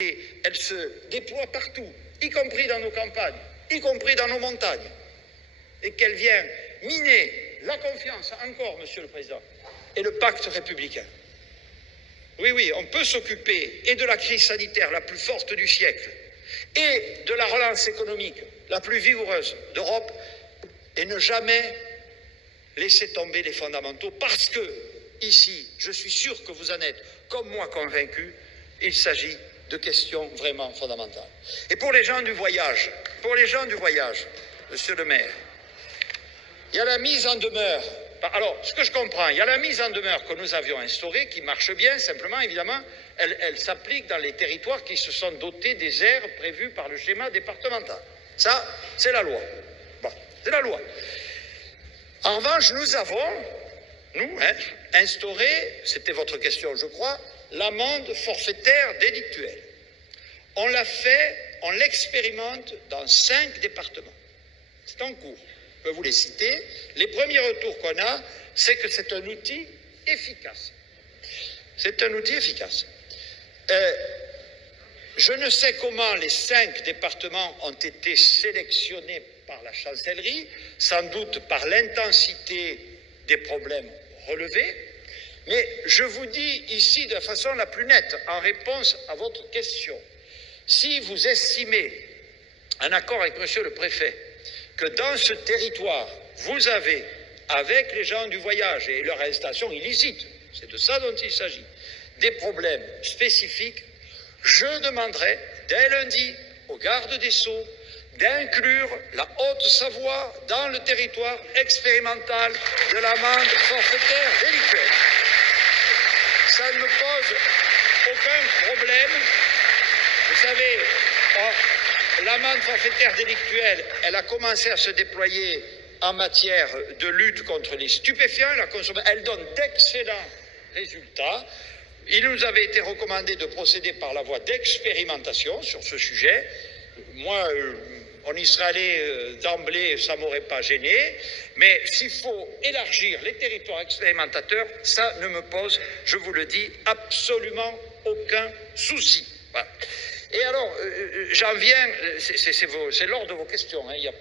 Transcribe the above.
Elle se déploie partout, y compris dans nos campagnes, y compris dans nos montagnes, et qu'elle vient miner la confiance, encore, Monsieur le Président, et le pacte républicain. Oui, on peut s'occuper et de la crise sanitaire la plus forte du siècle, et de la relance économique la plus vigoureuse d'Europe, et ne jamais laisser tomber les fondamentaux, parce que, ici, je suis sûr que vous en êtes, comme moi, convaincus, il s'agit de questions vraiment fondamentales. Et pour les gens du voyage, Monsieur le maire, il y a la mise en demeure. Alors, ce que je comprends, il y a la mise en demeure que nous avions instaurée, qui marche bien, simplement, évidemment, elle s'applique dans les territoires qui se sont dotés des aires prévues par le schéma départemental. Ça, c'est la loi. Bon, c'est la loi. En revanche, nous avons, instauré, c'était votre question, je crois, l'amende forfaitaire délictuelle. On l'a fait, on l'expérimente dans 5 départements. C'est en cours. Je peux vous les citer. Les premiers retours qu'on a, c'est que c'est un outil efficace. C'est un outil efficace. Je ne sais comment les 5 départements ont été sélectionnés par la chancellerie, sans doute par l'intensité des problèmes relevés, mais je vous dis ici de la façon la plus nette, en réponse à votre question, si vous estimez, en accord avec Monsieur le Préfet, que dans ce territoire, vous avez, avec les gens du voyage et leur installation illicite, c'est de ça dont il s'agit, des problèmes spécifiques, je demanderai dès lundi aux gardes des Sceaux d'inclure la Haute-Savoie dans le territoire expérimental de l'amende forfaitaire délictuelle. Ça ne me pose aucun problème. Vous savez, l'amende forfaitaire délictuelle, elle a commencé à se déployer en matière de lutte contre les stupéfiants, elle donne d'excellents résultats. Il nous avait été recommandé de procéder par la voie d'expérimentation sur ce sujet. Moi, on y serait allé d'emblée, ça ne m'aurait pas gêné. Mais s'il faut élargir les territoires expérimentateurs, ça ne me pose, je vous le dis, absolument aucun souci. Voilà. Et alors, j'en viens, c'est l'ordre de vos questions, il y a